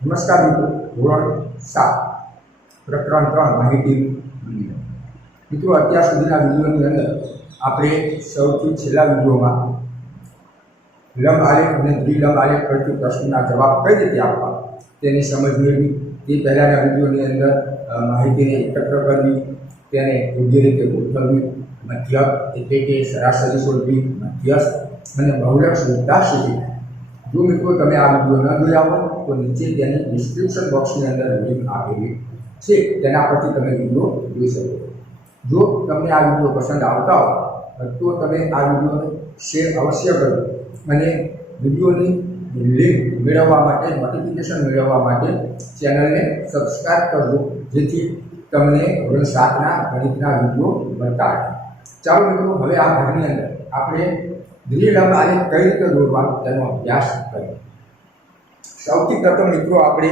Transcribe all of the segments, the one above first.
નમસ્કાર મિત્રો, ધોરણ 7 પ્રકરણ 3 માહિતી મિત્રો, અત્યાર સુધીના વિડીયોની અંદર આપણે સૌથી છેલ્લા વિડીયોમાં લંબ આલેખ અને દ્વિલંબ આલેખ પરથી પ્રશ્નના જવાબ કઈ રીતે આપવા તેની સમજ મેળવી. તે પહેલાંના વિડીયોની અંદર માહિતીને એકત્ર કરવી, તેને યોગ્ય રીતે ગોઠવવી, મધ્યક એટલે કે સરાસરી શોધવી, મધ્યસ્થ અને બહુલક શોધતા શીખી. જો મિત્રો તમે આ વિડીયો ન જોયા હોય તો નીચે તેની ડિસ્ક્રિપ્શન બોક્સની અંદર લિંક આપેલી છે, તેના પરથી તમે વિડીયો જોઈ શકો. જો તમને આ વિડીયો પસંદ આવતા હોય તો તમે આ વિડીયોને શેર અવશ્ય કરો અને વિડીયોની લિંક મેળવવા માટે, નોટિફિકેશન મેળવવા માટે ચેનલને સબસ્ક્રાઈબ કરજો, જેથી તમને ધોરણ 7ના ગણિતના વિડીયો મળતા રહે. ચાલો મિત્રો, હવે આ ભાગની અંદર આપણે દ્વિલંબ આલેખ કઈ રીતે દોરવા તેનો અભ્યાસ કરીએ. સૌથી પ્રથમ મિત્રો, આપણે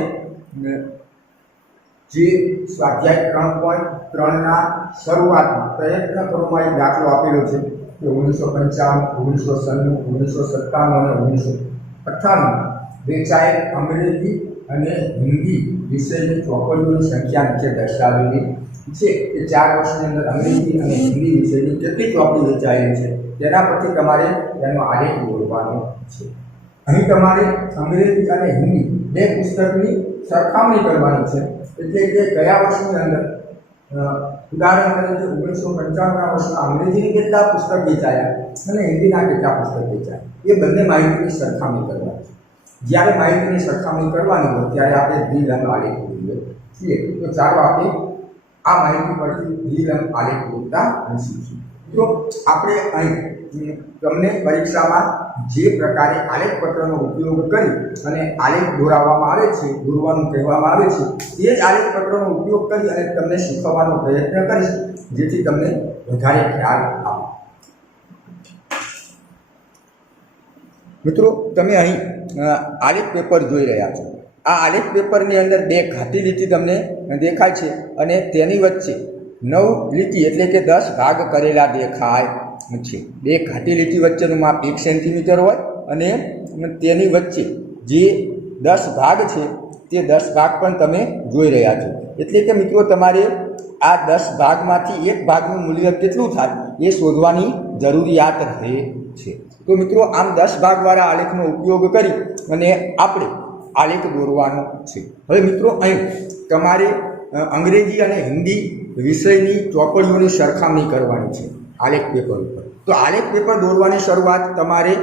જે સ્વાધ્યાય 3.3ના શરૂઆતમાં પ્રયત્ન કરવામાં એક દાખલો આપેલો છે કે 1955, 1996, 1997 અને 1998 વેચાયેલ અંગ્રેજી અને હિન્દી વિષયની ચોપડીઓની સંખ્યા નીચે દર્શાવેલી છે કે 4 વર્ષની અંદર અંગ્રેજી અને હિન્દી વિષયની કેટલી ચોપડી વેચાયેલી છે તેના પરથી તમારે તેનો આલેખ દોરવાનો છે. અહીં તમારે અંગ્રેજી અને હિન્દી બે પુસ્તકની સરખામણી કરવાની છે, એટલે કે કયા વર્ષની અંદર ઉદાહરણ તરીકે 1955ના વર્ષમાં અંગ્રેજીની કેટલા પુસ્તક વેચાયા અને હિન્દીના કેટલા પુસ્તક વેચાયા, એ બંને માહિતીની સરખામણી કરવાની છે. જ્યારે માહિતીની સરખામણી કરવાની હોય ત્યારે આપણે દ્વિલંબ આલેખ દોરીએ છીએ. તો ચાલો આપણે આ માહિતી પરથી દ્વિલંબ આલેખ દોરતા શીખીશું. તો આપણે અહીં તમને પરીક્ષામાં જે પ્રકારે આલેખ પત્રનો ઉપયોગ કરી અને આલેખ દોરાવવામાં આવે છે, દોરવાનું કહેવામાં આવે છે, તે જ આલેખ પત્રનો ઉપયોગ કરી અને તમને શીખવવાનો પ્રયત્ન કરીશ, જેથી તમને વધારે ખ્યાલ આવે. મિત્રો, તમે અહીં આલેખ પેપર જોઈ રહ્યા છો. આ આલેખ પેપરની અંદર બે ઘાટી લીટી તમને દેખાય છે અને તેની વચ્ચે 9 લીટી એટલે કે 10 ભાગ કરેલા દેખાય છે. બે ઘાટી લીટી વચ્ચેનું માપ 1 સેન્ટીમીટર હોય અને તેની વચ્ચે જે 10 ભાગ છે તે 10 ભાગ પણ તમે જોઈ રહ્યા છો. એટલે કે મિત્રો, તમારે આ 10 ભાગમાંથી એક ભાગનું મૂલ્ય કેટલું થાય એ શોધવાની જરૂરિયાત રહે છે. તો મિત્રો, આમ 10 ભાગવાળા આલેખનો ઉપયોગ કરી અને આપણે આલેખ દોરવાનો છે. હવે મિત્રો, અહીં તમારે અંગ્રેજી અને હિન્દી વિષયની ચોપડીઓની સરખામણી કરવાની છે આલેખ પેપર ઉપર. તો આલેખ પેપર દોરવાની શરૂઆત તમારે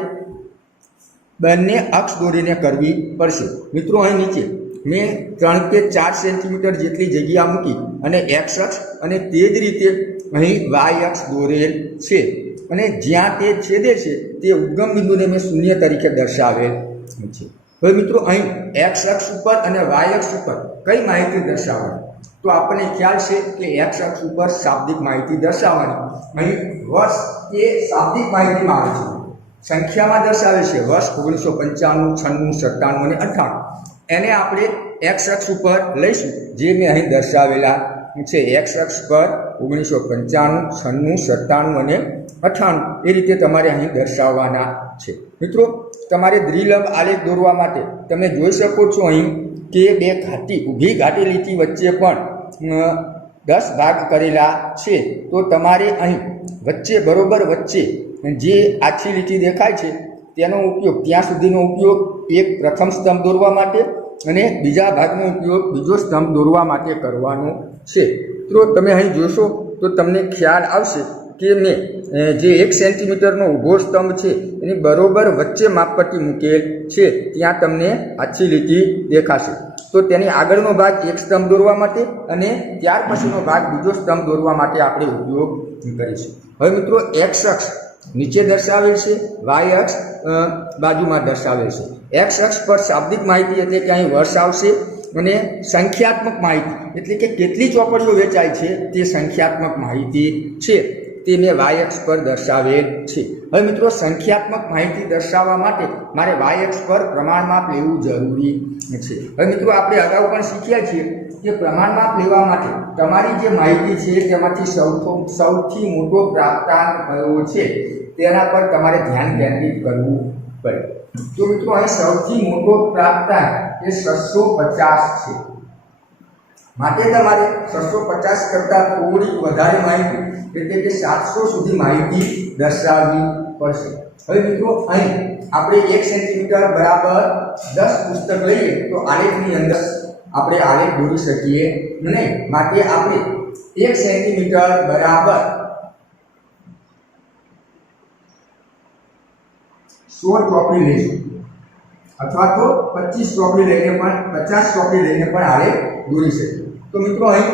બંને અક્ષ દોરીને કરવી પડશે. મિત્રો, અહીં નીચે મેં 3 કે 4 સેન્ટીમીટર જેટલી જગ્યા મૂકી અને એક્સ અક્ષ અને તે જ રીતે અહીં વાય અક્ષ દોરેલ છે અને જ્યાં તે છેદે છે તે ઉદ્ગમ બિંદુને મેં 0 તરીકે દર્શાવેલ છે. હવે મિત્રો, અહીં એક્સ અક્ષ ઉપર અને વાય અક્ષ ઉપર કઈ માહિતી દર્શાવવાની? તો આપણને ખ્યાલ છે કે એક્સ અક્ષ ઉપર શાબ્દિક માહિતી દર્શાવવાની. અહીં વર્ષ એ શાબ્દિક માહિતીમાં આવે છે, સંખ્યામાં દર્શાવે છે વર્ષ 1995, 96, 97 અને 98. એને આપણે એક્સ અક્ષ ઉપર લઈશું, જે મેં અહીં દર્શાવેલા છે. એક્સ અક્ષ પર 1995, 96, 97 અને 98 એ રીતે તમારે અહીં દર્શાવવાના છે. મિત્રો, તમારે દ્વિલંબ આલેખ દોરવા માટે તમે જોઈ શકો છો અહીં કે બે ઘાટી, ઊભી ઘાટી લીટી વચ્ચે પણ 10 ભાગ કરેલા છે. તો તમારે અહીં વચ્ચે, બરોબર વચ્ચે જે આછી લીટી દેખાય છે તેનો ઉપયોગ, ત્યાં સુધીનો ઉપયોગ એક પ્રથમ સ્તંભ દોરવા માટે અને બીજા ભાગનો ઉપયોગ બીજો સ્તંભ દોરવા માટે કરવાનો છે. તો તમે અહીં જોશો તો તમને ખ્યાલ આવશે કે મેં જે 1 સેન્ટીમીટરનો ઊભો સ્તંભ છે એની બરોબર વચ્ચે માપપટ્ટી મૂકેલ છે, ત્યાં તમને આછી લીટી દેખાશે. તો તેની આગળનો ભાગ એક સ્તંભ દોરવા માટે અને ત્યાર પછીનો ભાગ બીજો સ્તંભ દોરવા માટે આપણે ઉપયોગ કરીશું. હવે મિત્રો, એક્સ અક્ષ નીચે દર્શાવેલ છે, વાય અક્ષ બાજુમાં દર્શાવેલ છે. એક્સ અક્ષ પર શાબ્દિક માહિતી એટલે કે અહીં વર્ષ આવશે અને સંખ્યાત્મક માહિતી એટલે કે કેટલી ચોપડીઓ વેચાય છે તે સંખ્યાત્મક માહિતી છે, તે મેં વાય અક્ષ પર દર્શાવેલ છે. હવે મિત્રો, સંખ્યાત્મક માહિતી દર્શાવવા માટે મારે વાય અક્ષ પર પ્રમાણમાપ લેવું જરૂરી છે. હવે મિત્રો, આપણે અગાઉ પણ શીખ્યા છીએ કે પ્રમાણમાપ લેવા માટે તમારી જે માહિતી છે તેમાંથી સૌથી મોટો પ્રાપ્તાંક કયો છે તેના પર તમારે ધ્યાન કેન્દ્રિત કરવું પડે. તો મિત્રો, અહીં સૌથી મોટો પ્રાપ્તાંક એ 650 છે। માટે તમારે 650 કરતાં થોડી વધારે માહિતી એટલે કે 700 સુધી માહિતી દર્શાવવી પડશે। હવે મિત્રો અહીં આપણે 1 સેન્ટીમીટર બરાબર 10 પુસ્તક લઈએ તો આલેખની અંદર આપણે આલેખ દોરી શકીએ નહીં। માટે આપણે 1 સેન્ટીમીટર બરાબર 100 ચોપડી લઈશું અથવા તો 25 ચોપડી લઈને પણ 50 ચોપડી લઈને પણ આલેખ દોરી શકીએ। તો મિત્રો અહીં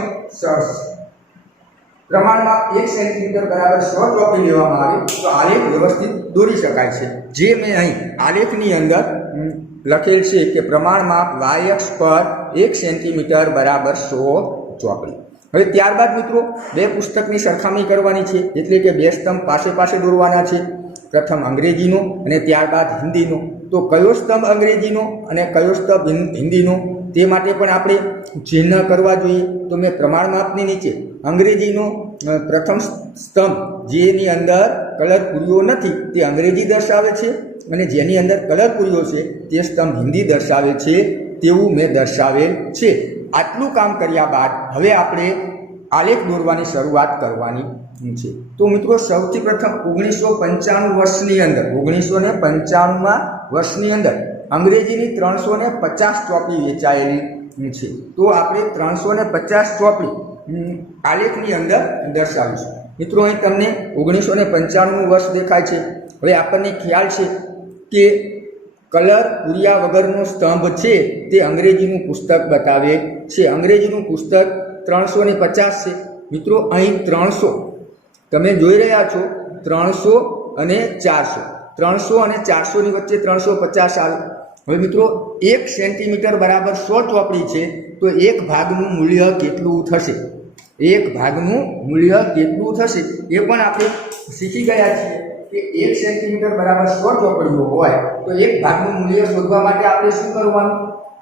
પ્રમાણમાં 1 સેન્ટીમીટર બરાબર 100 ચોપડી લેવામાં આવે તો આલેખ વ્યવસ્થિત દોરી શકાય છે। જે મેં અહીં આલેખની અંદર લખેલ છે કે પ્રમાણમાં y અક્ષ પર 1 સેન્ટીમીટર બરાબર 100 ચોપડી। હવે ત્યારબાદ મિત્રો બે પુસ્તકની સરખામણી કરવાની છે એટલે કે બે સ્તંભ પાસે પાસે દોરવાના છે। પ્રથમ અંગ્રેજીનો અને ત્યારબાદ હિન્દીનો। તો કયો સ્તંભ અંગ્રેજીનો અને કયો સ્તંભ હિન્દીનો તે માટે પણ આપણે ચિહ્ન કરવા જોઈએ। તો મેં પ્રમાણ માપની નીચે અંગ્રેજીનો પ્રથમ સ્તંભ જેની અંદર કલર પૂર્યો નથી તે અંગ્રેજી દર્શાવે છે અને જેની અંદર કલર પૂર્યો છે તે સ્તંભ હિન્દી દર્શાવે છે તેવું મેં દર્શાવેલ છે। આટલું કામ કર્યા બાદ હવે આપણે આલેખ દોરવાની શરૂઆત કરવાની છે। તો મિત્રો સૌથી પ્રથમ 1995 વર્ષની અંદર 1995માં વર્ષની અંદર અંગ્રેજીની 350 ચોપડી વેચાયેલી છે। તો આપણે 350 ચોપડી આલેખની અંદર દર્શાવીશું। મિત્રો અહીં તમને 1995નું વર્ષ દેખાય છે। હવે આપણને ખ્યાલ છે કે કલર પૂર્યા વગરનો સ્તંભ છે તે અંગ્રેજીનું પુસ્તક બતાવે છે। અંગ્રેજીનું પુસ્તક 350 છે। મિત્રો અહીં 300 તમે જોઈ રહ્યા છો 300 અને 400 300 અને 400 ની વચ્ચે 350 આવે। હવે મિત્રો 1 સેન્ટીમીટર બરાબર 100 ચોપડી છે તો એક ભાગનું મૂલ્ય કેટલું થશે? એક ભાગનું મૂલ્ય કેટલું થશે એ પણ આપણે શીખી ગયા છીએ કે 1 સેન્ટીમીટર બરાબર 100 ચોપડીઓ હોય તો એક ભાગનું મૂલ્ય શોધવા માટે આપણે શું કરવાનું?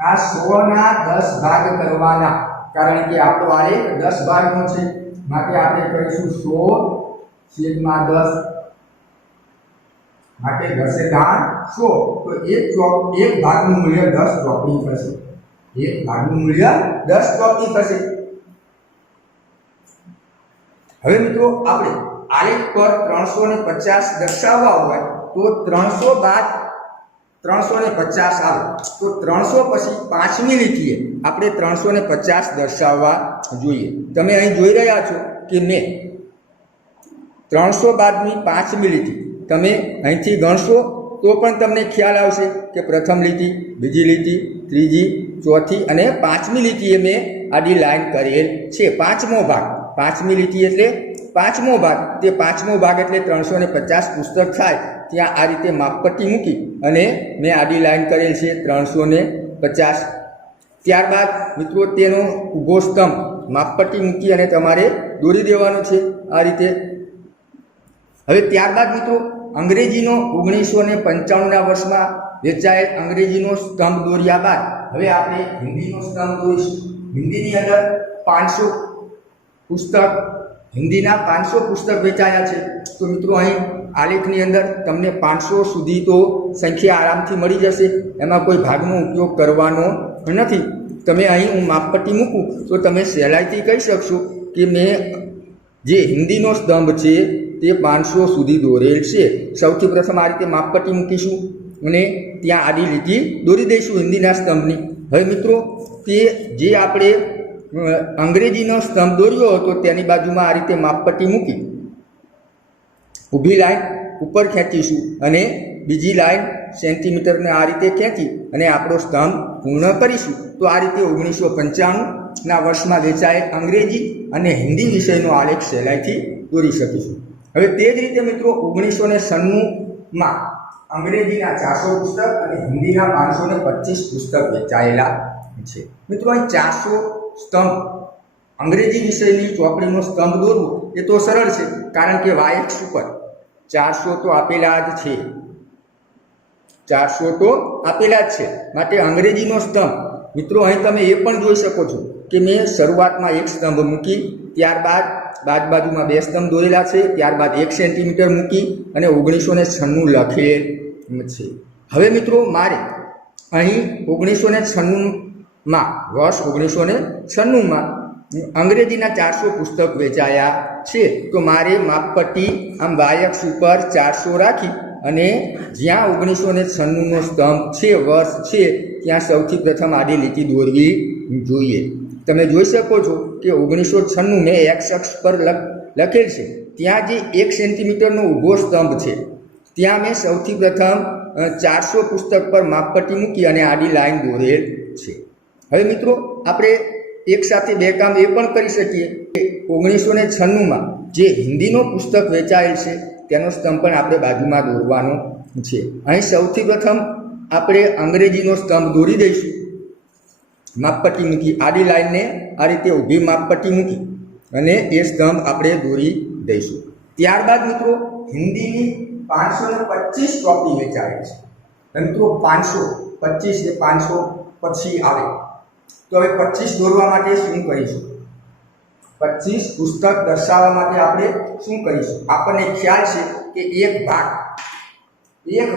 આ 100 ના 10 ભાગ કરવાના, કારણ કે આપણો આલેખ 10 ભાગનો છે। માટે આપણે કરીશું 100/10 માટે 10/100 તો એક ભાગનું મૂલ્ય 10 ચોપડી થશે। એક ભાગનું મૂલ્ય 10 ચોપડી થશે। હવે મિત્રો આપણે આલેખ પર 350 દર્શાવવા હોય તો 300 બાદ 350 આવે તો 300 પછી 5મી લીટીએ આપણે 350 દર્શાવવા જોઈએ। તમે અહીં જોઈ રહ્યા છો કે મેં 300 બાદની 5મી લીટી તમે અહીંથી ગણશો તો પણ તમને ખ્યાલ આવશે કે પ્રથમ લીટી, બીજી લીટી, ત્રીજી, ચોથી અને 5મી લીટીએ મેં આડી લાઈન કરેલ છે। 5મો ભાગ 5મી લીટી એટલે 5મો ભાગ, તે 5મો ભાગ એટલે 350 પુસ્તક થાય ત્યાં આ રીતે માપપટ્ટી મૂકી અને મેં આડી લાઈન કરેલ છે 350। ત્યારબાદ મિત્રો તેનો ઊભો સ્તંભ માપપટ્ટી મૂકી અને તમારે દોરી દેવાનો છે આ રીતે। હવે ત્યારબાદ મિત્રો અંગ્રેજીનો 1995ના વર્ષમાં વેચાયેલ અંગ્રેજીનો સ્તંભ દોર્યા બાદ હવે આપણે હિન્દીનો સ્તંભ દોરીશું। હિન્દીની અંદર 500 પુસ્તક હિન્દીના 500 પુસ્તક વેચાયા છે। તો મિત્રો અહીં આલેખની અંદર તમને 500 સુધી તો સંખ્યા આરામથી મળી જશે, એમાં કોઈ ભાગનો ઉપયોગ કરવાનો નથી। તમે અહીં હું માપપટ્ટી મૂકું તો તમે સહેલાઈથી કહી શકશો કે મેં જે હિન્દીનો સ્તંભ છે તે 500 સુધી દોરેલ છે। સૌથી પ્રથમ આ રીતે માપપટ્ટી મૂકીશું અને ત્યાં આડી લીટી દોરી દઈશું હિન્દીના સ્તંભની। હવે મિત્રો તે જે આપણે અંગ્રેજીનો સ્તંભ દોર્યો હતો તેની બાજુમાં આ રીતે માપપટ્ટી મૂકી ઊભી લાઈન ઉપર ખેંચીશું અને બીજી લાઈન સેન્ટીમીટરને આ રીતે ખેંચી અને આપણો સ્તંભ પૂર્ણ કરીશું। તો આ રીતે 1995ના વર્ષમાં વેચાયેલ અંગ્રેજી અને હિન્દી વિષયનો આલેખ સહેલાઈથી દોરી શકીશું। હવે તે જ રીતે મિત્રો 1996માં અંગ્રેજીના 400 પુસ્તક અને હિન્દીના 525 પુસ્તક વેચાયેલા છે। મિત્રો અહીં 400 સ્તંભ અંગ્રેજી વિષયની ચોપડીનો સ્તંભ દોરવો એ તો સરળ છે, કારણ કે y અક્ષ ઉપર 400 તો આપેલા જ છે। 400 તો આપેલા જ છે માટે અંગ્રેજીનો સ્તંભ મિત્રો અહીં તમે એ પણ જોઈ શકો છો કે મેં શરૂઆતમાં એક સ્તંભ મૂકી, ત્યારબાદ બાજુમાં બે સ્તંભ દોરેલા છે, ત્યારબાદ 1 સેન્ટીમીટર મૂકી અને 1996 લખેલ છે। હવે મિત્રો મારે અહીં 1996માં વર્ષ 1996માં અંગ્રેજીના 400 પુસ્તક વેચાયા છે. તો મારે માપપટ્ટી આમ વાયક્ષ ઉપર 400 રાખી અને જ્યાં 1996નો સ્તંભ છે, વર્ષ છે, ત્યાં સૌથી પ્રથમ આડી લીટી દોરવી જોઈએ. તમે જોઈ શકો છો કે 1996 મેં એક્સ અક્ષ પર લખેલ છે. ત્યાં જે 1 સેન્ટીમીટરનો ઊભો સ્તંભ છે, ત્યાં મેં સૌથી પ્રથમ 400 પુસ્તક પર માપપટ્ટી મૂકી અને આડી લાઈન દોરેલ છે. હવે મિત્રો આપણે એક સાથે બે કામ એ પણ કરી શકીએ કે 1996માં જે હિન્દીનો પુસ્તક વેચાયેલ છે તેનો સ્તંભ પણ આપણે બાજુમાં દોરવાનો છે. અહીં સૌથી પ્રથમ આપણે અંગ્રેજીનો સ્તંભ દોરી દઈશું. માપપટ્ટી મૂકી આડી લાઈનને આ રીતે ઊભી માપપટ્ટી મૂકી અને એ સ્તંભ આપણે દોરી દઈશું. ત્યારબાદ મિત્રો હિન્દીની 525 કોપી વેચાય છે. મિત્રો 525 એ 500 પછી આવે. તો હવે 25 દોરવા માટે શું કરીશું? 25 પુસ્તક દર્શાવવા માટે આપણે શું કરીશું? આપણને ખ્યાલ છે કે એક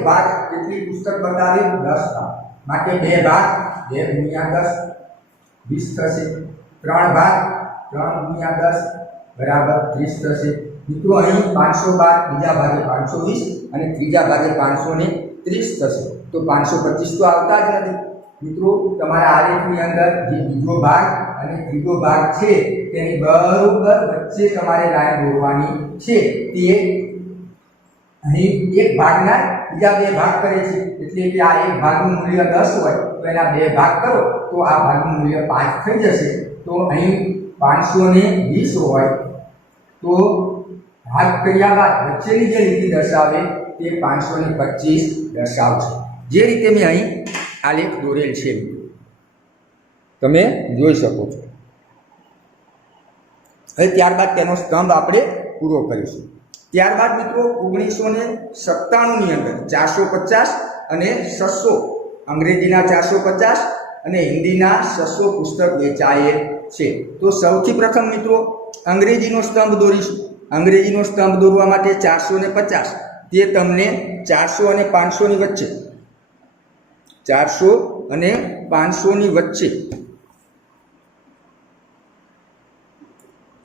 ભાગ કેટલી પુસ્તક બતાવે? 10 ભાગ. માટે 2 ભાગ 2 ગુણ્યા 10 20 થશે. 3 ભાગ 3 ગુણ્યા 10 બરાબર 30 થશે. મિત્રો અહીં 500 બાદ બીજા ભાગે 520 અને ત્રીજા ભાગે 530 થશે. તો 525 તો આવતા જ નથી. મિત્રો તમારા આલેખની અંદર જે બીજો ભાગ અને ત્રીજો ભાગ છે તેની બરોબર વચ્ચે તમારે લાઈન દોરવાની છે. તે અહીં એક ભાગના બીજા 2 ભાગ કરે છે, એટલે કે આ એક ભાગનું મૂલ્ય 10 હોય તો એના 2 ભાગ કરો તો આ ભાગનું મૂલ્ય 5 થઈ જશે. તો અહીં 520 હોય તો ભાગ કર્યા બાદ વચ્ચેની જે લીટી દર્શાવે તે 525 દર્શાવશે. જે રીતે મેં અહીં આલેખ દોરેલ છે તમે જોઈ શકો છો. હવે ત્યારબાદ તેનો સ્તંભ આપણે પૂરો કરીશું. ત્યારબાદ મિત્રો 1997ની અંદર 450 અને 600 અંગ્રેજીના 450 અને હિન્દીના 600 પુસ્તક વેચાયેલ છે. તો સૌથી પ્રથમ મિત્રો અંગ્રેજીનો સ્તંભ દોરીશું. અંગ્રેજીનો સ્તંભ દોરવા માટે 450 તે તમને 400 અને 500 ની વચ્ચે 400 અને 500 ની વચ્ચે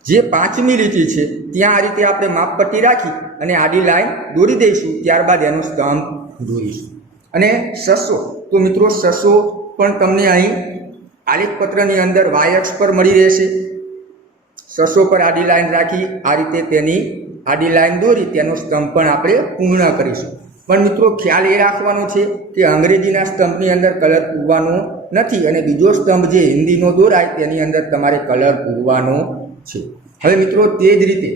જે 5મી લીટી છે ત્યાં આ રીતે આપણે માપપટ્ટી રાખી અને આડી લાઈન દોરી દઈશું. ત્યારબાદ એનો સ્તંભ દોરીશું. અને 600 તો મિત્રો 600 પણ તમને અહીં આલેખપત્રની અંદર વાય અક્ષ પર મળી રહેશે. 600 પર આડી લાઈન રાખી આ રીતે તેની આડી લાઈન દોરી તેનો સ્તંભ પણ આપણે પૂર્ણ કરીશું. પણ મિત્રો ખ્યાલ એ રાખવાનો છે કે અંગ્રેજીના સ્તંભની અંદર કલર પૂરવાનો નથી અને બીજો સ્તંભ જે હિન્દીનો દોરાય તેની અંદર તમારે કલર પૂરવાનો છે. હવે મિત્રો તે જ રીતે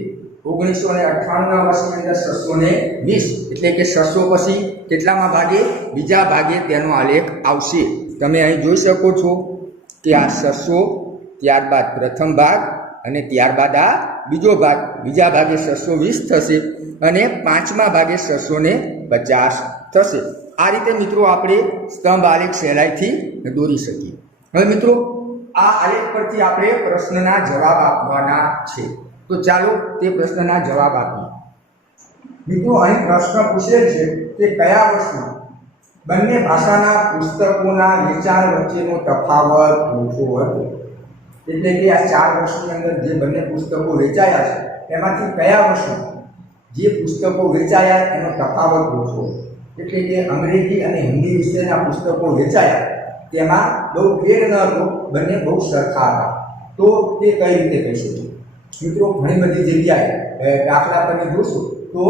1998ના વર્ષની અંદર 620 એટલે કે 600 પછી કેટલામાં ભાગે? બીજા ભાગે તેનો આલેખ આવશે. તમે અહીં જોઈ શકો છો કે આ 600 ત્યારબાદ પ્રથમ ભાગ અને ત્યારબાદ આ બીજો ભાગ. બીજા ભાગે 620 થશે અને 5મા ભાગે 650 થશે. આ રીતે મિત્રો આપણે સ્તંભ આલેખ સહેલાઈથી દોરી શકીએ. હવે મિત્રો આ આલેખ પરથી આપણે પ્રશ્નના જવાબ આપવાના છે. તો ચાલો તે પ્રશ્નના જવાબ આપીએ. મિત્રો અહીં પ્રશ્ન પૂછેલ છે કે કયા વર્ષમાં બંને ભાષાના પુસ્તકોના વેચાણ વચ્ચેનો તફાવત ઓછો હતો? એટલે કે આ 4 વર્ષની અંદર જે બંને પુસ્તકો વેચાયા છે એમાંથી કયા વર્ષમાં જે પુસ્તકો વેચાયા એનો તફાવત ઓછો? એટલે કે અંગ્રેજી અને હિન્દી વિષયના પુસ્તકો વેચાયા તેમાં બહુ ફેર ન હતો, બંને બહુ સરખા હતા. તો તે કઈ રીતે કહી શકીએ? મિત્રો ઘણી બધી જગ્યાએ દાખલા તમે જોશો તો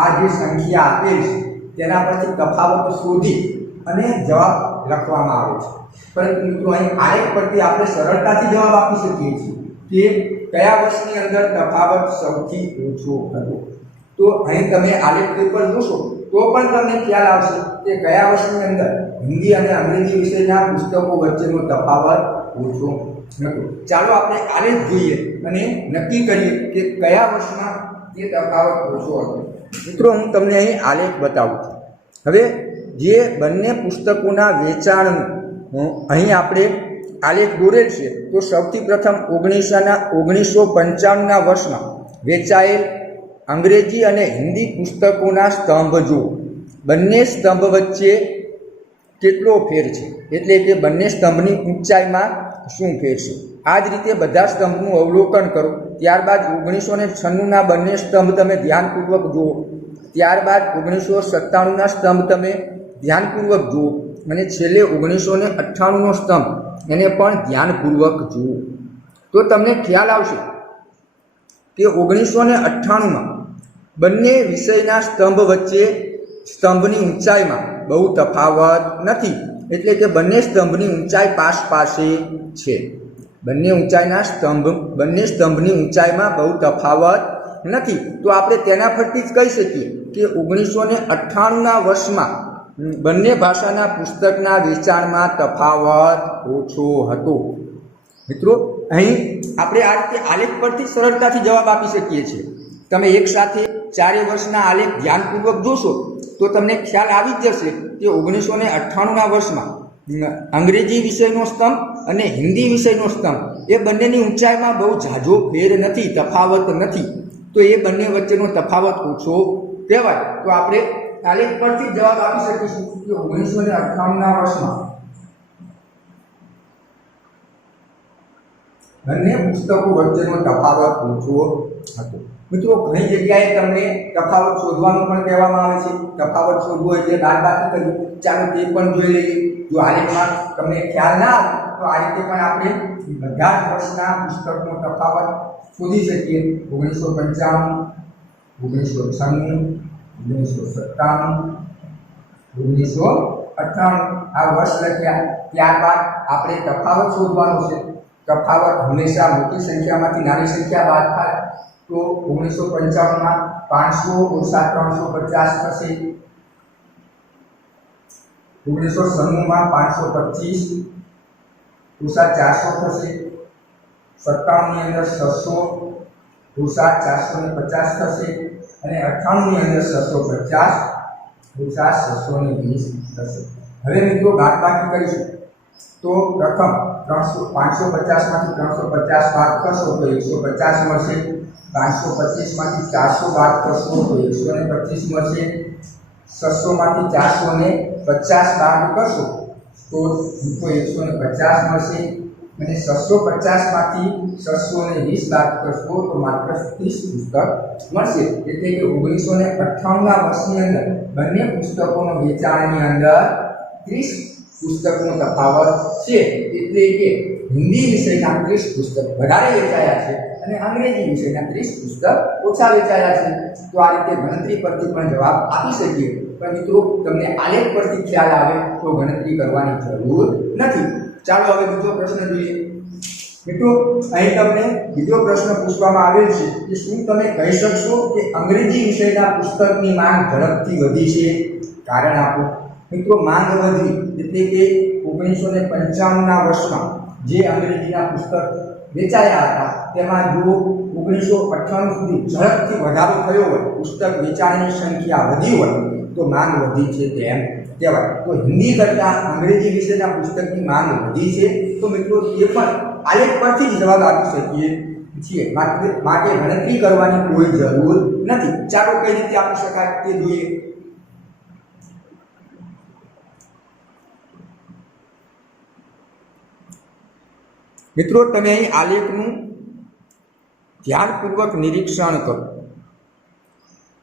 આ જે સંખ્યા આપેલ છે તેના પરથી તફાવત શોધી અને જવાબ લખવામાં આવે છે. પરંતુ મિત્રો અહીં આલેખ પરથી આપણે સરળતાથી જવાબ આપી શકીએ છીએ કે કયા વર્ષની અંદર તફાવત સૌથી ઓછો હતો. તો અહીં તમે આલેખ પેપર જોશો તો પણ તમને ખ્યાલ આવશે કે કયા વર્ષની અંદર હિન્દી અને અંગ્રેજી વિષયના પુસ્તકો વચ્ચેનો તફાવત ઓછો હતો. ચાલો આપણે આલેખ જોઈએ અને નક્કી કરીએ કે કયા વર્ષમાં તે તફાવત ઓછો હતો. મિત્રો હું તમને અહીં આલેખ બતાવું છું. હવે જે બંને પુસ્તકોના વેચાણનું અહીં આપણે આલેખ દોરેલ છે તો સૌથી પ્રથમ 1995ના વર્ષમાં વેચાયેલ અંગ્રેજી અને હિન્દી પુસ્તકોના સ્તંભ જુઓ. બંને સ્તંભ વચ્ચે કેટલો ફેર છે, એટલે કે બંને સ્તંભની ઊંચાઈમાં શું ફેર છે। આ જ રીતે બધા સ્તંભનું અવલોકન કરો। ત્યારબાદ 1996ના બંને સ્તંભ તમે ધ્યાનપૂર્વક જુઓ। ત્યારબાદ 1997ના સ્તંભ તમે ધ્યાનપૂર્વક જુઓ અને છેલ્લે 1998નો સ્તંભ એને પણ ધ્યાનપૂર્વક જુઓ, તો તમને ખ્યાલ આવશે કે 1998માં બંને વિષયના સ્તંભ વચ્ચે સ્તંભની ઊંચાઈમાં બહુ તફાવત નથી, એટલે કે બંને સ્તંભની ઊંચાઈ પાસે છે। બંને સ્તંભની ઊંચાઈમાં બહુ તફાવત નથી, તો આપણે તેના પરથી જ કહી શકીએ કે 1998ના વર્ષમાં બંને ભાષાના પુસ્તકના વેચાણમાં તફાવત ઓછો હતો। મિત્રો, અહીં આપણે આ રીતે આલેખ પરથી સરળતાથી જવાબ આપી શકીએ છીએ। તમે એક સાથે 4 વર્ષના આલેખ ધ્યાનપૂર્વક જોશો તો તમને ખ્યાલ આવી જ જશે કે 1998ના વર્ષમાં અંગ્રેજી વિષયનો સ્તંભ અને હિન્દી વિષયનો સ્તંભ એ બંનેની ઊંચાઈમાં બહુ ઝાઝો ફેર નથી, તફાવત નથી, તો એ બંને વચ્ચેનો તફાવત ઓછો કહેવાય। તો આપણે આલેખ પરથી જવાબ આપી શકીશું કે 1998ના વર્ષમાં બંને પુસ્તકો વચ્ચેનો તફાવત ઓછો હતો। મિત્રો, ઘણી જગ્યાએ તમને તફાવત શોધવાનું પણ કહેવામાં આવે છે। તફાવત શોધવો એટલે બાદબાકી કરવી। ચાલો તે પણ જોઈ લઈએ। જો આલેખમાં તમને ખ્યાલ ના આવે તો આ રીતે પણ આપણે બધા જ વર્ષના પુસ્તકનો તફાવત શોધી શકીએ। 1995, 1996, 1997, 1998 આ વર્ષ લખ્યા। ત્યારબાદ આપણે તફાવત શોધવાનો છે। તફાવત હંમેશા મોટી સંખ્યામાંથી નાની સંખ્યા બાદ થાય, તો 1995માં 500 ઓછા 350 થશે। 1996માં 525 ઓછા 400 થશે। 97ની અંદર 600 ઓછા 450 થશે અને 98ની અંદર 650 ઓછા 620 થશે। હવે મિત્રો બાદબાકી કરીશું તો પ્રથમ 550માંથી 350 બાદ કરશો તો 150 મળશે। 525માંથી 400 બાદ કરશો તો 125 મળશે। 600માંથી 450 બાદ કરશો તો 150 મળશે અને 650માંથી 620 બાદ કરશો તો માત્ર 30 પુસ્તક મળશે। એટલે કે 1998ના વર્ષની અંદર બંને પુસ્તકોનો વેચાણની અંદર 30 પુસ્તકનો તફાવત છે। એટલે કે હિન્દી વિષયના 30 પુસ્તક વધારે વેચાયા છે અને અંગ્રેજી વિષયના 30 પુસ્તક ઓછા વેચાયા છે। તો આ રીતે ગણતરી પરથી પણ જવાબ આપી શકીએ, પણ મિત્રો તમને આલેખ પરથી ખ્યાલ આવે તો ગણતરી કરવાની જરૂર નથી। ચાલો હવે બીજો પ્રશ્ન જોઈએ। મિત્રો, અહીં તમને બીજો પ્રશ્ન પૂછવામાં આવેલ છે કે શું તમે કહી શકશો કે અંગ્રેજી વિષયના પુસ્તકની માંગ ઝડપથી વધી છે? કારણ આપો। મિત્રો, માંગ વધી એટલે કે 1995ના વર્ષમાં જે અંગ્રેજીના પુસ્તક વેચાયા હતા તેમાં જો 1998 સુધી ઝડપથી વધારો થયો હોય, પુસ્તક વેચાણની સંખ્યા વધી હોય તો માંગ વધી છે તેમ કહેવાય। તો હિન્દી કરતાં અંગ્રેજી વિષયના પુસ્તકની માંગ વધી છે, તો મિત્રો એ પણ આલેખ પરથી જ જવાબ આપી શકીએ છીએ। માટે ગણતરી કરવાની કોઈ જરૂર નથી। ચાલો કઈ રીતે આપી શકાય તે જોઈએ। મિત્રો, તમે અહીં આલેખનું ધ્યાનપૂર્વક નિરીક્ષણ કરો।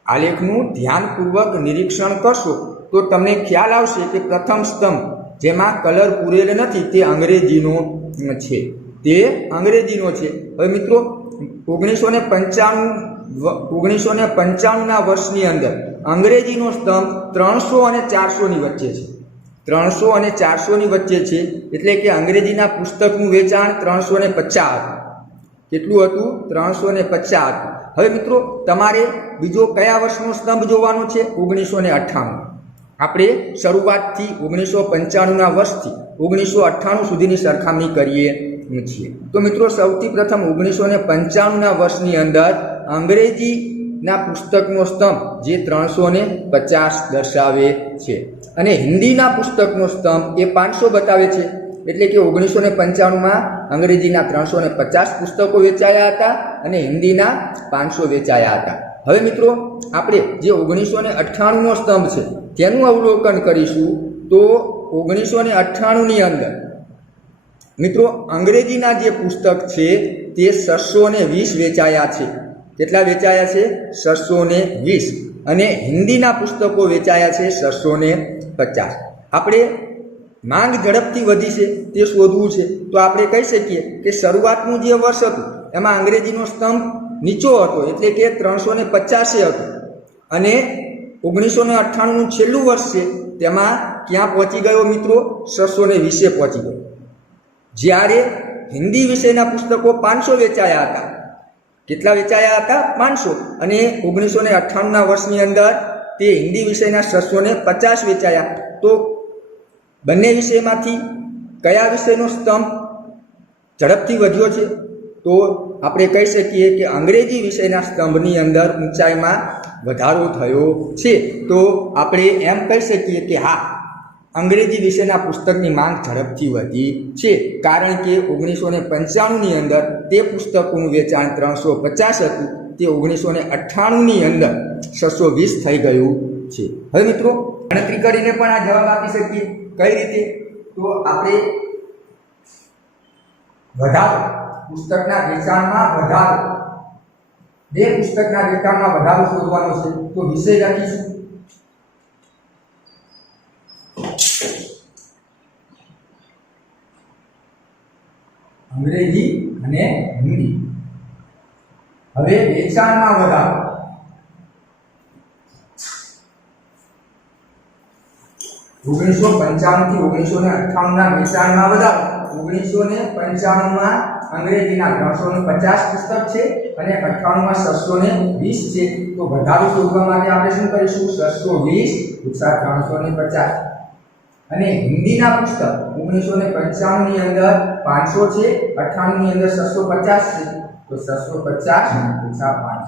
આલેખનું ધ્યાનપૂર્વક નિરીક્ષણ કરશો તો તમને ખ્યાલ આવશે કે પ્રથમ સ્તંભ જેમાં કલર પૂરેલ નથી તે અંગ્રેજીનો છે। હવે મિત્રો, 1995ના વર્ષની અંદર અંગ્રેજીનો સ્તંભ 300 અને 400ની વચ્ચે છે। 300 અને 400ની વચ્ચે છે, એટલે કે અંગ્રેજીના પુસ્તકનું વેચાણ 350 હતું। કેટલું હતું? 350 હતું। હવે મિત્રો, તમારે બીજો કયા વર્ષનો સ્તંભ જોવાનો છે? 1998। આપણે શરૂઆતથી 1995ના વર્ષથી 1998 સુધીની સરખામણી કરીએ છીએ। તો મિત્રો, સૌથી પ્રથમ 1995ના વર્ષની અંદર અંગ્રેજીના પુસ્તકનો સ્તંભ જે 350 દર્શાવે છે અને હિન્દીના પુસ્તકનો સ્તંભ એ 500 બતાવે છે। એટલે કે 1995માં અંગ્રેજીના 350 પુસ્તકો વેચાયા હતા અને હિન્દીના 500 વેચાયા હતા। હવે મિત્રો, આપણે જે 1998નો સ્તંભ છે તેનું અવલોકન કરીશું તો 1998ની અંદર મિત્રો અંગ્રેજીના જે પુસ્તક છે તે 620 વેચાયા છે. કેટલા વેચાયા છે? 620. અને હિન્દીના પુસ્તકો વેચાયા છે 650. આપણે માંગ ઝડપથી વધી છે તે શોધવું છે તો આપણે કહી શકીએ કે શરૂઆતનું જે વર્ષ હતું એમાં અંગ્રેજીનો સ્તંભ નીચો હતો, એટલે કે 350 હતો. અને 1998નું છેલ્લું વર્ષ છે તેમાં ક્યાં પહોંચી ગયો મિત્રો? 620 પહોંચી ગયો. જ્યારે હિન્દી વિષયના પુસ્તકો 500 વેચાયા હતા. કેટલા વેચાયા હતા? 500. અને 1998ના વર્ષની અંદર તે હિન્દી વિષયના 650 વેચાયા. તો બંને વિષયમાંથી કયા વિષયનો સ્તંભ ઝડપથી વધ્યો છે? તો આપણે કહી શકીએ કે અંગ્રેજી વિષયના સ્તંભની અંદર ઊંચાઈમાં વધારો થયો છે. તો આપણે એમ કહી શકીએ કે હા, અંગ્રેજી વિષયના પુસ્તકની માંગ ઝડપથી વધી છે, કારણ કે 1995ની અંદર તે પુસ્તકોનું વેચાણ 350 હતું, તે 1998ની અંદર 620 થઈ ગયું છે. હવે મિત્રો ગણતરી કરીને પણ આ જવાબ આપી શકીએ. કઈ રીતે? તો આપણે વધારો, પુસ્તકના વેચાણમાં વધારો, બે પુસ્તકના વેચાણમાં વધારો શોધવાનો છે. તો વિષય લખીશું અંગ્રેજી અને હિન્દી. હવે વેચાણમાં વધારો, ઓગણીસો 55 થી 1998ના વેચાણમાં વધારો. 1995માં અંગ્રેજીના 350 પુસ્તક છે અને 98માં 620 છે. તો વધારો શોધવા માટે આપણે શું કરીશું? 620 + 350. અને હિન્દીના પુસ્તક 1995ની અંદર 500 છે, 98ની અંદર 650 છે. તો 650 + 500.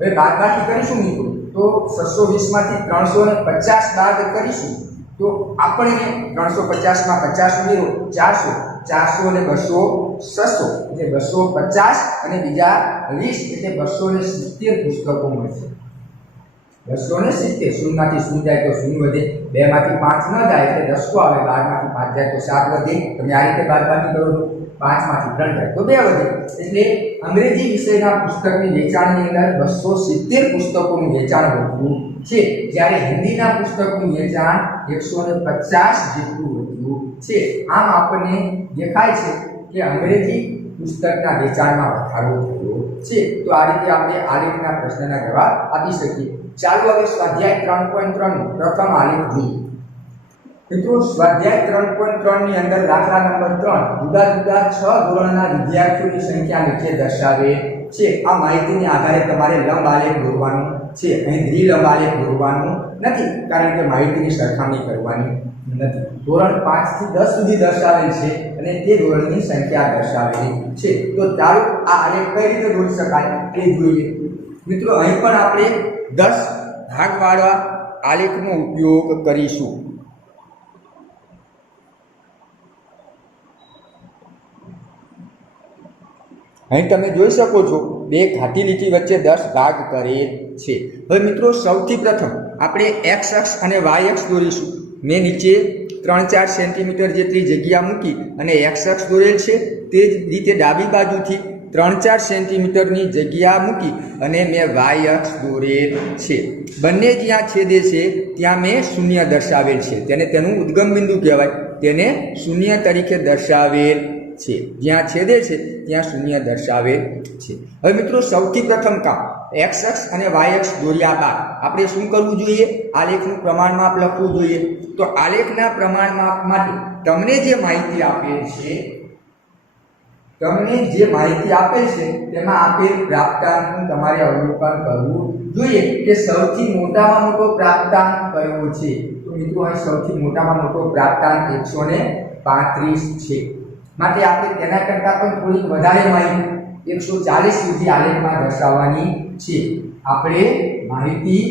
હવે બાદબાકી કરીશું મિત્રો. તો 620માંથી 350 બાદ કરીશું તો આપણને 350માં 50 ઉમેરો 400, 400 અને 200 600, એટલે 250 અને બીજા 20 એટલે 270 પુસ્તકો મળશે. 270. શૂન્યમાંથી શૂન્ય જાય તો શૂન્ય વધે, 2 માંથી 5 ન જાય એટલે 10 આવે, 12 માંથી 5 જાય તો 7 વધે. તમે આ રીતે બાદબાકી કરો તો 5 માંથી 3 જાય તો 2 વધે. એટલે અંગ્રેજી વિષયના પુસ્તકની વેચાણની અંદર 270 પુસ્તકોનું વેચાણ વધ્યું છે, જ્યારે હિન્દીના પુસ્તકનું વેચાણ 150 જેટલું વધ્યું છે. આમ આપણને દેખાય છે કે અંગ્રેજી પુસ્તકના વેચાણમાં વધારો થયો છે. તો આ રીતે આપણે આલેખના પ્રશ્નના જવાબ આપી શકીએ. ચાલો હવે સ્વાધ્યાય 3.3 નો પ્રથમ આલેખ જોઈએ. મિત્રો સ્વાધ્યાય 3.3 ની અંદર દાખલા નંબર 3 જુદા જુદા 6 ધોરણના વિદ્યાર્થીઓની સંખ્યા નીચે દર્શાવે છે. આ માહિતીને આધારે તમારે લંબ આલેખ દોરવાનું છે. અહીં દ્વિલંબ આલેખ દોરવાનું નથી, કારણ કે માહિતીની સરખામણી કરવાની નથી. ધોરણ 5 થી 10 સુધી દર્શાવેલ છે અને તે ધોરણની સંખ્યા દર્શાવેલી છે. તો ચાલો આ આલેખ કઈ રીતે દોરી શકાય તે જોઈએ. મિત્રો અહીં પણ આપણે 10 ભાગવાળા આલેખનો ઉપયોગ કરીશું. અહીં તમે જોઈ શકો છો બે ઘાટી લીટી વચ્ચે 10 ભાગ કરેલ છે. હવે મિત્રો સૌથી પ્રથમ આપણે x અક્ષ અને y અક્ષ દોરીશું. મેં નીચે 3-4 સેન્ટીમીટર જેટલી જગ્યા મૂકી અને x અક્ષ દોરેલ છે, તે જ રીતે ડાબી બાજુથી 3-4 સેન્ટીમીટરની જગ્યા મૂકી અને મેં y અક્ષ દોરેલ છે. બંને જ્યાં છેદે છે ત્યાં મેં શૂન્ય દર્શાવેલ છે. તેને તેનું ઉદ્ગમ બિંદુ કહેવાય, તેને શૂન્ય તરીકે દર્શાવેલ છે. જ્યાં છેદે છે ત્યાં શૂન્ય દર્શાવેલ છે. હવે મિત્રો સૌથી પ્રથમ કામ x અક્ષ અને y અક્ષ દોર્યા બાદ આપણે શું કરવું જોઈએ? આલેખનું પ્રમાણમાપ લખવું જોઈએ. તો આલેખના પ્રમાણમાપ માટે તમને જે માહિતી આપેલ છે તેમાં આપેલ પ્રાપ્તાંકનું તમારે અવલોકન કરવું જોઈએ કે સૌથી મોટામાં મોટો પ્રાપ્તાંક કયો છે. તો મિત્રો અહીં સૌથી મોટામાં મોટો પ્રાપ્તાંક 135 છે. માટે આપણે તેના કરતાં પણ થોડી વધારે માહિતી 140 સુધી આલેખમાં દર્શાવવાની છે. આપણે માહિતી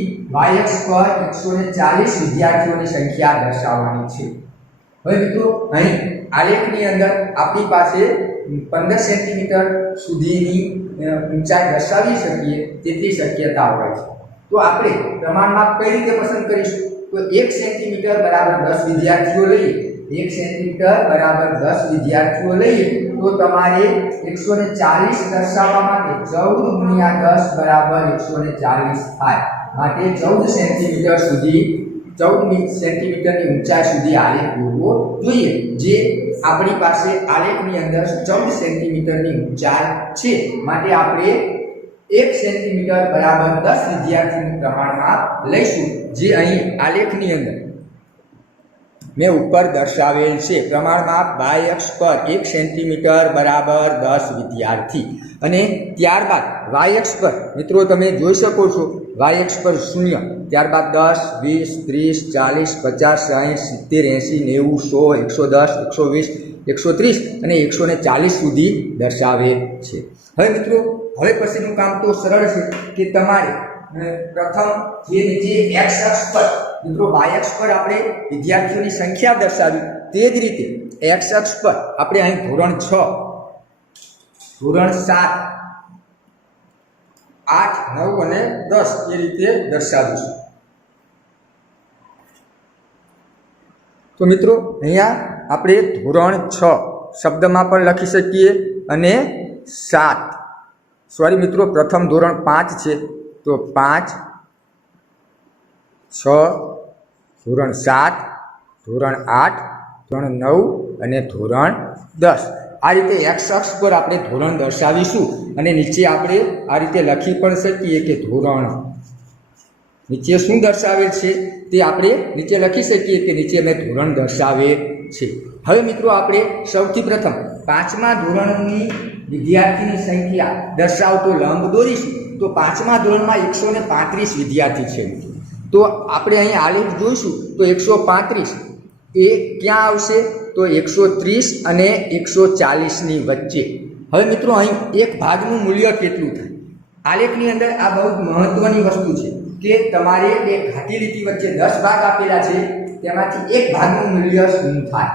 y અક્ષ પર 140 વિદ્યાર્થીઓની સંખ્યા દર્શાવવાની છે. હવે મિત્રો અહીં આલેખની અંદર આપણી પાસે 15 સેન્ટીમીટર સુધીની ઊંચાઈ દર્શાવી શકીએ તેટલી શક્યતા હોય છે. તો આપણે પ્રમાણમાપ કઈ રીતે પસંદ કરીશું? તો 1 સેન્ટીમીટર બરાબર 10 વિદ્યાર્થીઓ લઈએ, 1 સેન્ટીમીટર બરાબર 10 વિદ્યાર્થીઓ લઈએ તો તમારે 140 દર્શાવવા માટે 14 ગુણ્યા 10 બરાબર 140 થાય. માટે 14 સેન્ટીમીટર સુધી 14 સેન્ટીમીટરની ઊંચાઈ સુધી આલેખ દોરવો જોઈએ. જે આપણી પાસે આલેખની અંદર 14 સેન્ટીમીટરની ઊંચાઈ છે. માટે આપણે 1 સેન્ટીમીટર બરાબર 10 વિદ્યાર્થીનું પ્રમાણમાં લઈશું, જે અહીં આલેખની અંદર મેં ઉપર દર્શાવેલ છે. પ્રમાણમાં y અક્ષ પર 1 સેન્ટીમીટર બરાબર 10 વિદ્યાર્થી, અને ત્યારબાદ y અક્ષ પર મિત્રો તમે જોઈ શકો છો, y અક્ષ પર 0, ત્યારબાદ 10, 20, 30, 40, 50, 60, 70, 80, 90, 100, 110, 120, 130 અને 140 સુધી દર્શાવે છે. હવે મિત્રો હવે પછીનું કામ તો સરળ છે કે તમારે પ્રથમ જે નીચે x અક્ષ પર મિત્રો y અક્ષ પર આપણે વિદ્યાર્થીઓની સંખ્યા દર્શાવી, તે જ રીતે x અક્ષ પર આપણે અહીં ધોરણ 6, ધોરણ 7, 8, 9 અને 10 એ રીતે દર્શાવીશું. તો મિત્રો અહીંયા આપણે ધોરણ 6 શબ્દમાં પણ લખી શકીએ, અને 7 સોરી મિત્રો પ્રથમ ધોરણ 5 છે તો 5, 6, ધોરણ 7, ધોરણ 8, ધોરણ 9 અને ધોરણ 10 આ રીતે x અક્ષ પર આપણે ધોરણ દર્શાવીશું. અને નીચે આપણે આ રીતે લખી પણ શકીએ કે ધોરણ નીચે શું દર્શાવેલ છે તે આપણે નીચે લખી શકીએ કે નીચે મેં ધોરણ દર્શાવે છે. હવે મિત્રો આપણે સૌથી પ્રથમ 5મા ધોરણની વિદ્યાર્થીની સંખ્યા દર્શાવતો લંબ દોરીશું. તો 5મા ધોરણમાં 135 વિદ્યાર્થી છે. તો આપણે અહીં આલેખ જોઈશું તો 135 એ ક્યાં આવશે? તો 130 અને 140ની વચ્ચે. હવે મિત્રો અહીં એક ભાગનું મૂલ્ય કેટલું થાય? આલેખની અંદર આ બહુ મહત્વની વસ્તુ છે કે તમારે બે ઘાટી લીટી વચ્ચે 10 ભાગ આપેલા છે, તેમાંથી એક ભાગનું મૂલ્ય શું થાય?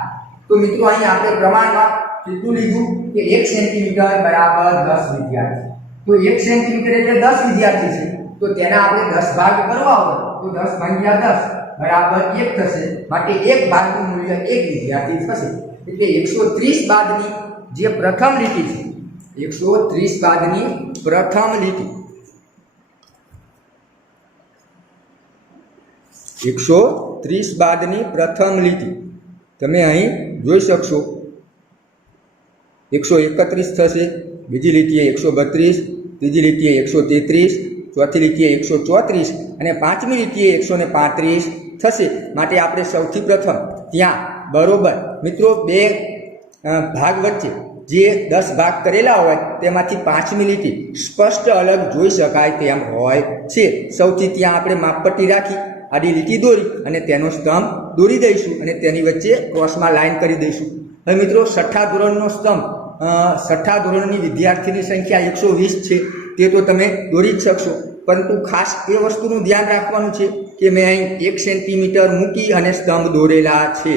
તો મિત્રો અહીં આપણે પ્રમાણમાં કેટલું લીધું કે 1 સેન્ટીમીટર બરાબર 10 વિદ્યાર્થી. તો 1 સેન્ટીમીટર એટલે 10 વિદ્યાર્થી છે. તો તેના આપણે 10 ભાગ કરવા હોય તો 10 ભાગ્યા 10 બરાબર 1 થશે. માટે એક ભાગનું મૂલ્ય 1 વિદ્યાર્થી થશે. એટલે 130 બાદની જે પ્રથમ લીટી છે, 130 બાદની પ્રથમ લીટી, 130 બાદની પ્રથમ લીટી તમે અહીં જોઈ શકશો 131 થશે, બીજી લીટીએ 132, ત્રીજી લીટીએ 133, ચોથી લીટીએ 134 અને પાંચમી લીટીએ 135 થશે. માટે આપણે સૌથી પ્રથમ ત્યાં બરોબર મિત્રો બે ભાગ વચ્ચે જે 10 ભાગ કરેલા હોય તેમાંથી પાંચમી લીટી સ્પષ્ટ અલગ જોઈ શકાય તેમ હોય છે. સૌથી ત્યાં આપણે માપપટ્ટી રાખી આડી લીટી દોરી અને તેનો સ્તંભ દોરી દઈશું અને તેની વચ્ચે ક્રોસમાં લાઈન કરી દઈશું. હવે મિત્રો 6થા ધોરણનો સ્તંભ 6થા ધોરણની વિદ્યાર્થીની સંખ્યા 120 છે, તે તો તમે દોરી જ શકશો. પરંતુ ખાસ એ વસ્તુનું ધ્યાન રાખવાનું છે કે મેં અહીં 1 સેન્ટીમીટર મૂકી અને સ્તંભ દોરેલા છે.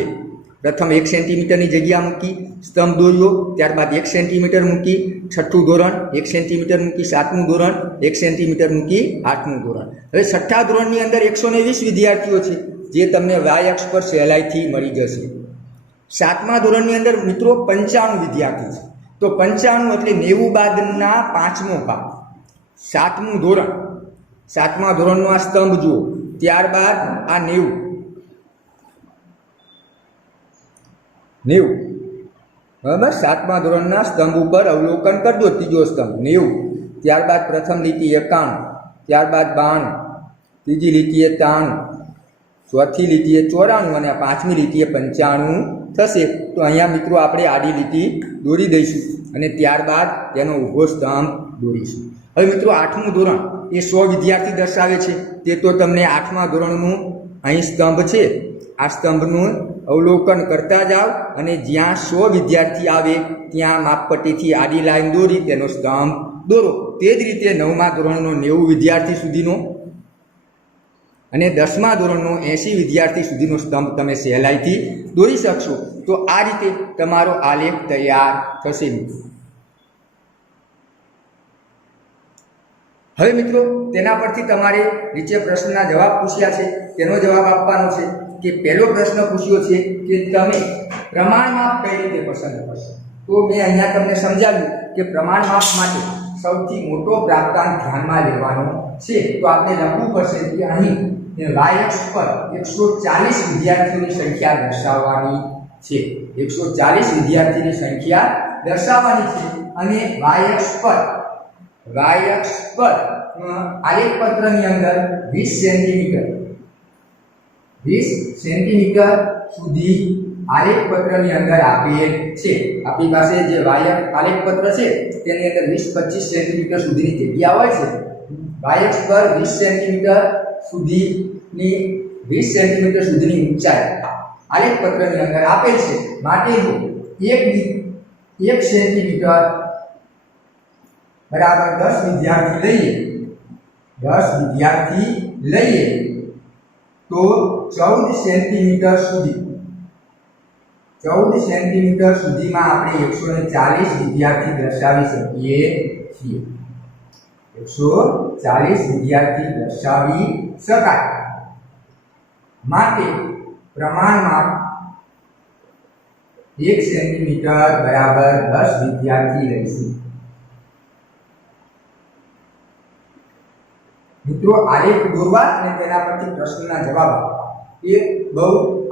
પ્રથમ 1 સેન્ટીમીટરની જગ્યા મૂકી સ્તંભ દોર્યો, ત્યારબાદ 1 સેન્ટીમીટર મૂકી 6થું ધોરણ, 1 સેન્ટીમીટર મૂકી 7મું ધોરણ, 1 સેન્ટીમીટર મૂકી 8મું ધોરણ. હવે 6થા ધોરણની અંદર 120 વિદ્યાર્થીઓ છે, જે તમને y અક્ષ પર સહેલાઈથી મળી જશે. 7મા ધોરણની અંદર મિત્રો 95 વિદ્યાર્થી છે. તો 95 એટલે 90 બાદના 5મો ભાગ. 7મું ધોરણ, 7મા ધોરણનો આ સ્તંભ જુઓ, ત્યારબાદ આ 90 બરાબર. 7મા ધોરણના સ્તંભ ઉપર અવલોકન કરજો. ત્રીજો સ્તંભ 90, ત્યારબાદ પ્રથમ લીટી 91, ત્યારબાદ 92, ત્રીજી લીટીએ 93, ચોથી લીટીએ 94 અને પાંચમી લીટીએ 95 થશે. તો અહીંયા મિત્રો આપણે આડી લીટી દોરી દઈશું અને ત્યારબાદ તેનો ઊભો સ્તંભ દોરીશું. હવે મિત્રો 8મું ધોરણ એ 100 વિદ્યાર્થી દર્શાવે છે. તે તો તમને 8મા ધોરણનું અહીં સ્તંભ છે, આ સ્તંભનું અવલોકન કરતા જાઓ અને જ્યાં 100 વિદ્યાર્થી આવે ત્યાં માપપટ્ટીથી આડી લાઈન દોરી તેનો સ્તંભ દોરો. તે જ રીતે 9મા ધોરણનો 90 વિદ્યાર્થી સુધીનો અને 10મા ધોરણનો 80 વિદ્યાર્થી સુધીનો સ્તંભ તમે સહેલાઈથી દોરી શકશો. તો આ રીતે તમારો આલેખ તૈયાર થશે. હવે મિત્રો તેના પરથી તમારે નીચે પ્રશ્નના જવાબ પૂછ્યા છે તેનો જવાબ આપવાનો છે કે પહેલો પ્રશ્ન પૂછ્યો છે કે તમે પ્રમાણ માપ કઈ રીતે પસંદ કરશો. તો મેં અહીંયા તમને સમજાવ્યું કે પ્રમાણ માપ માટે સૌથી મોટો પ્રાપ્તાંક ધ્યાનમાં લેવાનો છે. તો આપણે લખવું પડશે કે અહીં y અક્ષ પર 140 વિદ્યાર્થીઓની સંખ્યા દર્શાવવાની છે. 140 વિદ્યાર્થીની સંખ્યા દર્શાવવાની છે અને y અક્ષ પર આલેખ પત્રની અંદર 20 સેન્ટીમીટર સુધી આલેખ પત્રની અંદર આપેલ છે. આપણી પાસે જે આલેખ પત્ર છે તેની અંદર 20-25 સેન્ટીમીટર સુધીની જગ્યા હોય છે. y અક્ષ પર 20 સેન્ટીમીટર સુધીની ઊંચાઈ આલેખ પત્રની અંદર આપેલ છે. માટે જો 1 સેન્ટીમીટર બરાબર 10 વિદ્યાર્થી લઈએ તો 14 સેન્ટીમીટર સુધીમાં આપણે 140 વિદ્યાર્થી દર્શાવી શકીએ છીએ. 140 વિદ્યાર્થી દર્શાવી શકાય. માટે પ્રમાણમાં 1 સેન્ટીમીટર બરાબર 10 વિદ્યાર્થી લઈશું. મિત્રો આલેખ દોરવા અને તેના પરથી પ્રશ્નના જવાબ આપવા એ બહુ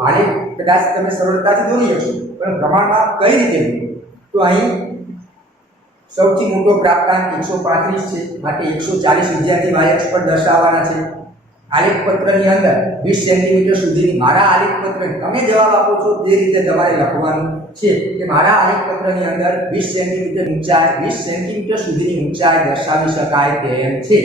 આલેખ કદાચ તમે સરળતાથી દોરી શકશો, પણ પ્રમાણમાં કઈ રીતે દોરવું? તો અહીં સૌથી મોટો પ્રાપ્તાંક 135 છે. માટે 140 વિદ્યાર્થી y અક્ષ પર દર્શાવવાના છે. આલેખ પત્રની અંદર 20 સેન્ટીમીટર સુધીની મારા આલેખ પત્ર તમે જવાબ આપો છો તે રીતે તમારે લખવાનું છે કે મારા આલેખ પત્રની અંદર 20 સેન્ટીમીટર સુધીની ઊંચાઈ દર્શાવી શકાય તેમ છે.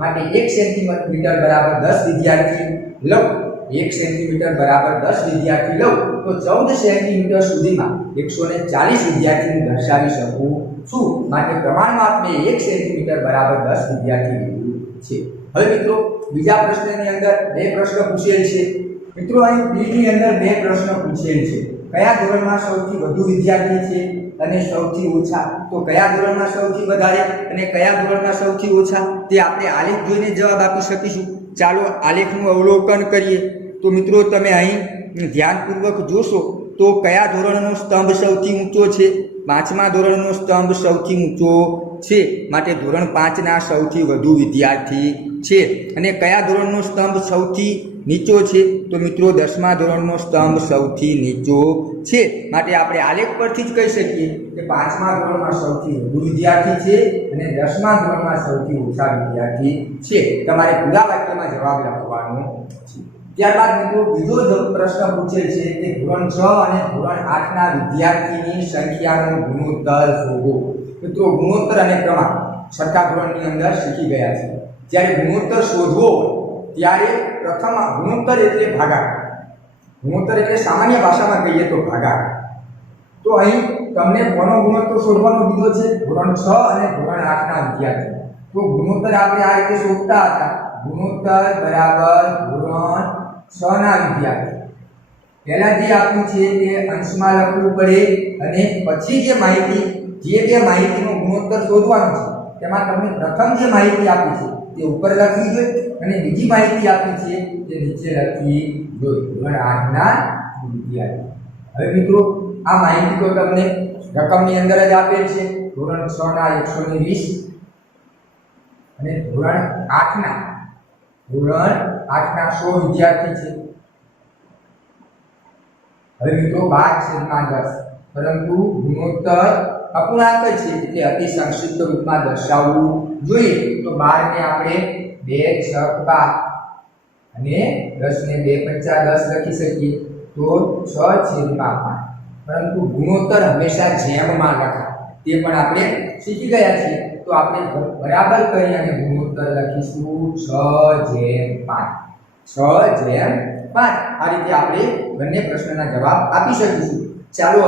માટે 1 સેન્ટીમીટર બરાબર 10 વિદ્યાર્થી લઉં. 1 સેન્ટીમીટર બરાબર 10 વિદ્યાર્થી લઉં તો 14 સેન્ટીમીટર સુધીમાં 140 વિદ્યાર્થીને દર્શાવી શકું છું. માટે પ્રમાણમાં મેં 1 સેન્ટીમીટર બરાબર 10 વિદ્યાર્થી લીધું છે. હવે મિત્રો બીજા પ્રશ્નની અંદર બે પ્રશ્ન પૂછેલ છે. મિત્રો અહીં બી ની અંદર બે પ્રશ્ન પૂછેલ છે. કયા ધોરણમાં સૌથી વધુ વિદ્યાર્થી છે અને સૌથી ઓછા? તો કયા ધોરણમાં સૌથી વધારે અને કયા ધોરણમાં સૌથી ઓછા તે આપણે આલેખ જોઈને જવાબ આપી શકીશું. ચાલો આલેખનું અવલોકન કરીએ. તો મિત્રો તમે અહીં ધ્યાનપૂર્વક જોશો તો કયા ધોરણનો સ્તંભ સૌથી ઊંચો છે? 5મા ધોરણનો સ્તંભ સૌથી ઊંચો છે. માટે ધોરણ 5ના સૌથી વધુ વિદ્યાર્થી છે. અને કયા ધોરણનો સ્તંભ સૌથી નીચો છે? તો મિત્રો 10મા ધોરણનો સ્તંભ સૌથી નીચો છે. માટે આપણે આલેખ પરથી જ કહી શકીએ કે 5મા ધોરણમાં સૌથી વધુ વિદ્યાર્થી છે અને 10મા ધોરણમાં સૌથી ઓછા વિદ્યાર્થી છે. તમારે પૂરા વાક્યમાં જવાબ લખવાનો છે. ત્યારબાદ મિત્રો બીજો પ્રશ્ન પૂછેલ છે કે ધોરણ 6 અને ધોરણ 8ના વિદ્યાર્થીની સંખ્યાનો ગુણોત્તર શોધો. મિત્રો ગુણોત્તર અને પ્રમાણ છઠ્ઠા ધોરણની અંદર શીખી ગયા છે. જ્યારે ગુણોત્તર શોધવો ત્યારે પ્રથમ ગુણોત્તર એટલે ભાગાકાર. ગુણોત્તર એટલે સામાન્ય ભાષામાં કહીએ તો ભાગાકાર. તો અહીં તમને કોનો ગુણોત્તર શોધવાનો કીધો છે? ધોરણ 6 અને ધોરણ 8ના વિદ્યાર્થી. તો ગુણોત્તર આપણે આ રીતે શોધતા હતા. ગુણોત્તર બરાબર ધોરણ 6ના વિદ્યાર્થી. પહેલા જે આપ્યું છે તે અંશમાં લખવું પડે અને પછી જે માહિતીનો ગુણોત્તર શોધવાનો છે તેમાં તમને પ્રથમ જે માહિતી આપી છે તે ઉપર લખવી જોઈએ અને બીજી માહિતી આપી છે તે નીચે લખવી જોઈએ. ધોરણ 8ના વિદ્યાર્થી. હવે મિત્રો આ માહિતી તો તમને રકમની અંદર જ આપેલ છે. ધોરણ 6ના 120 અને ધોરણ 8ના 100 વિદ્યાર્થી છે. હવે મિત્રો 12/10, પરંતુ ગુણોત્તર અપૂર્ણાંક છે એટલે અતિ સંક્ષિપ્ત રૂપમાં દર્શાવવું જોઈએ. તો 12 ને આપણે 2 6 12 અને 10 ને 2 5 10 લખી શકીએ તો 6/5. પરંતુ ગુણોત્તર હંમેશા જેમમાં લખાય તે પણ આપણે શીખી ગયા છીએ. તો આપણે બરાબર કરી અને ગુણોત્તર લખીશું 6/5. 6/5. આ રીતે આપણે બંને પ્રશ્નના જવાબ આપી શકીશું. ચાલો